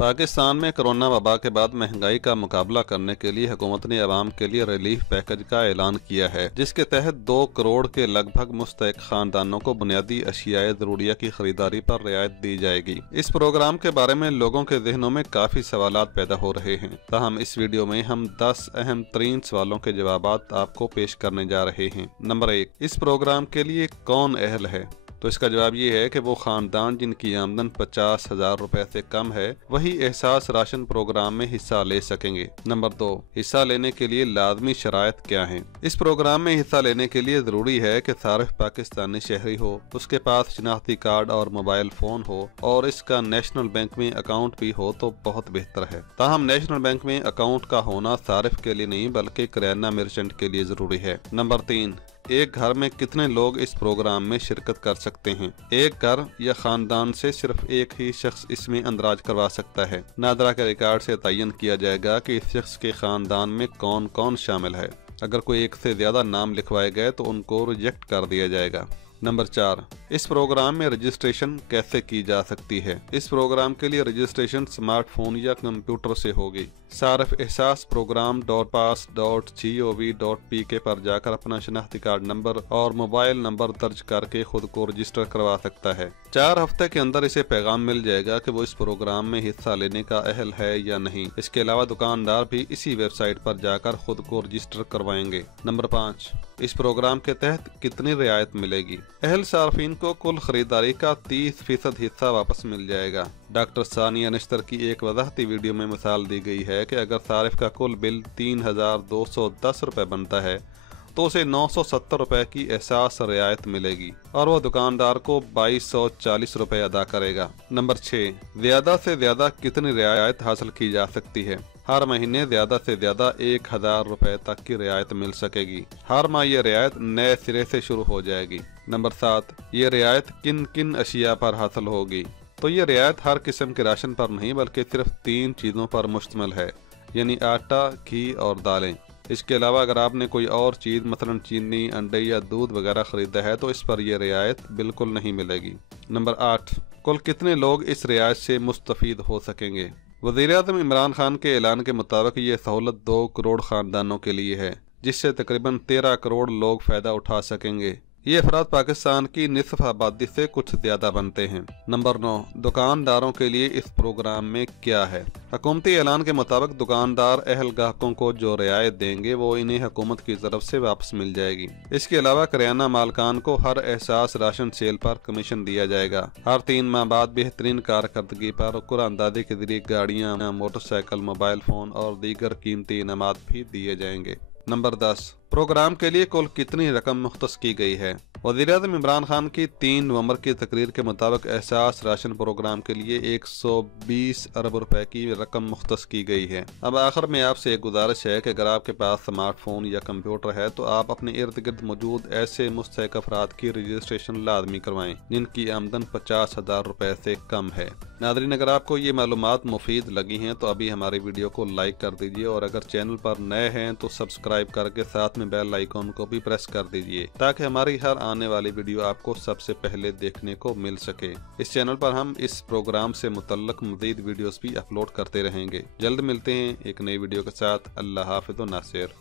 पाकिस्तान में कोरोना वबा के बाद महंगाई का मुकाबला करने के लिए हुकूमत ने अवाम के लिए रिलीफ पैकेज का ऐलान किया है, जिसके तहत 2 करोड़ के लगभग मुस्तहिक खानदानों को बुनियादी अशियाए ज़रूरिया की खरीदारी पर रियायत दी जाएगी। इस प्रोग्राम के बारे में लोगों के ज़हनों में काफी सवालात पैदा हो रहे हैं, ताहम इस वीडियो में हम 10 अहम तरीन सवालों के जवाबात आपको पेश करने जा रहे हैं। नंबर 1, इस प्रोग्राम के लिए कौन अहल है? तो इसका जवाब ये है कि वो खानदान जिनकी आमदन 50,000 रुपए से कम है वही एहसास राशन प्रोग्राम में हिस्सा ले सकेंगे। नंबर 2, हिस्सा लेने के लिए लाजमी शराइत क्या हैं? इस प्रोग्राम में हिस्सा लेने के लिए जरूरी है कि सारिफ पाकिस्तानी शहरी हो, उसके पास शनाख्ती कार्ड और मोबाइल फोन हो और इसका नेशनल बैंक में अकाउंट भी हो तो बहुत बेहतर है। ताहम नेशनल बैंक में अकाउंट का होना सारिफ के लिए नहीं बल्कि किराना मर्चेंट के लिए जरूरी है। नंबर 3, एक घर में कितने लोग इस प्रोग्राम में शिरकत कर सकते हैं? एक घर या खानदान से सिर्फ एक ही शख्स इसमें अंदराज करवा सकता है। नादरा के रिकॉर्ड से तयन किया जाएगा कि इस शख्स के खानदान में कौन कौन शामिल है। अगर कोई एक से ज्यादा नाम लिखवाए गए तो उनको रिजेक्ट कर दिया जाएगा। नंबर 4, इस प्रोग्राम में रजिस्ट्रेशन कैसे की जा सकती है? इस प्रोग्राम के लिए रजिस्ट्रेशन स्मार्टफोन या कंप्यूटर से होगी। सारिफ एहसास program.pass.gov.pk पर जाकर अपना शनाख्ती कार्ड नंबर और मोबाइल नंबर दर्ज करके खुद को रजिस्टर करवा सकता है। 4 हफ्ते के अंदर इसे पैगाम मिल जाएगा कि वो इस प्रोग्राम में हिस्सा लेने का अहल है या नहीं। इसके अलावा दुकानदार भी इसी वेबसाइट पर जाकर खुद को रजिस्टर करवाएंगे। नंबर 5, इस प्रोग्राम के तहत कितनी रियायत मिलेगी? अहल सार्फिन को कुल खरीदारी का 30% हिस्सा वापस मिल जाएगा। डॉक्टर सानिया नश्तर की एक वजाहती वीडियो में मिसाल दी गई है कि अगर सारिफ का कुल बिल 3,210 रुपए बनता है तो उसे 970 रुपए की एहसास रियायत मिलेगी और वह दुकानदार को 2240 रुपए अदा करेगा। नंबर 6, ज्यादा से ज्यादा कितनी रियायत हासिल की जा सकती है? हर महीने ज्यादा से ज्यादा 1000 रुपए तक की रियायत मिल सकेगी। हर माह ये रियायत नए सिरे से शुरू हो जाएगी। नंबर 7, ये रियायत किन किन अशिया पर हासिल होगी? तो ये रियायत हर किस्म के राशन पर नहीं बल्कि सिर्फ 3 चीजों पर मुश्तमिल है, यानी आटा, घी और दालें। इसके अलावा अगर आपने कोई और चीज मसलन चीनी, अंडे या दूध वगैरह खरीदा है तो इस पर यह रियायत बिल्कुल नहीं मिलेगी। नंबर 8, कुल कितने लोग इस रियायत से मुस्तफीद हो सकेंगे? वज़ीर-ए-आज़म इमरान खान के ऐलान के मुताबिक ये सहूलत 2 करोड़ खानदानों के लिए है, जिससे तकरीबन 13 करोड़ लोग फायदा उठा सकेंगे। ये अफराद पाकिस्तान की निसफ आबादी से कुछ ज्यादा बनते हैं। नंबर 9, दुकानदारों के लिए इस प्रोग्राम में क्या है? हुकूमती ऐलान के मुताबिक दुकानदार अहल ग्राहकों को जो रियायत देंगे वो इन्हें हुकूमत की तरफ से वापस मिल जाएगी। इसके अलावा किराना मालकान को हर एहसास राशन सेल पर कमीशन दिया जाएगा। हर 3 माह बाद बेहतरीन कारकर्दगी पर कुरानदादी के जरिए गाड़ियाँ, मोटरसाइकिल, मोबाइल फोन और दीगर कीमती इनामात भी दिए जाएंगे। नंबर 10, प्रोग्राम के लिए कुल कितनी रकम मुख्तस की गई है? वज़ीर-ए-आज़म इमरान खान की 3 नवंबर की तकरीर के मुताबिक एहसास राशन प्रोग्राम के लिए 120 अरब रुपए की रकम मुख्तस की गई है। अब आखिर में आपसे एक गुजारिश है कि अगर आपके पास स्मार्टफोन या कंप्यूटर है तो आप अपने इर्द गिर्द मौजूद ऐसे मुस्तहिक अफराद की रजिस्ट्रेशन लाजमी करवाएं जिनकी आमदन 50,000 रुपए से कम है। नादरीन, अगर आपको ये मालूमात मुफीद लगी हैं तो अभी हमारी वीडियो को लाइक कर दीजिए और अगर चैनल पर नए हैं तो सब्सक्राइब करके साथ में बेल आइकॉन को भी प्रेस कर दीजिए ताकि हमारी हर आने वाली वीडियो आपको सबसे पहले देखने को मिल सके। इस चैनल पर हम इस प्रोग्राम से मुतल्लक मज़ीद वीडियोस भी अपलोड करते रहेंगे। जल्द मिलते हैं एक नई वीडियो के साथ। अल्लाह हाफ़िज़ व नासिर।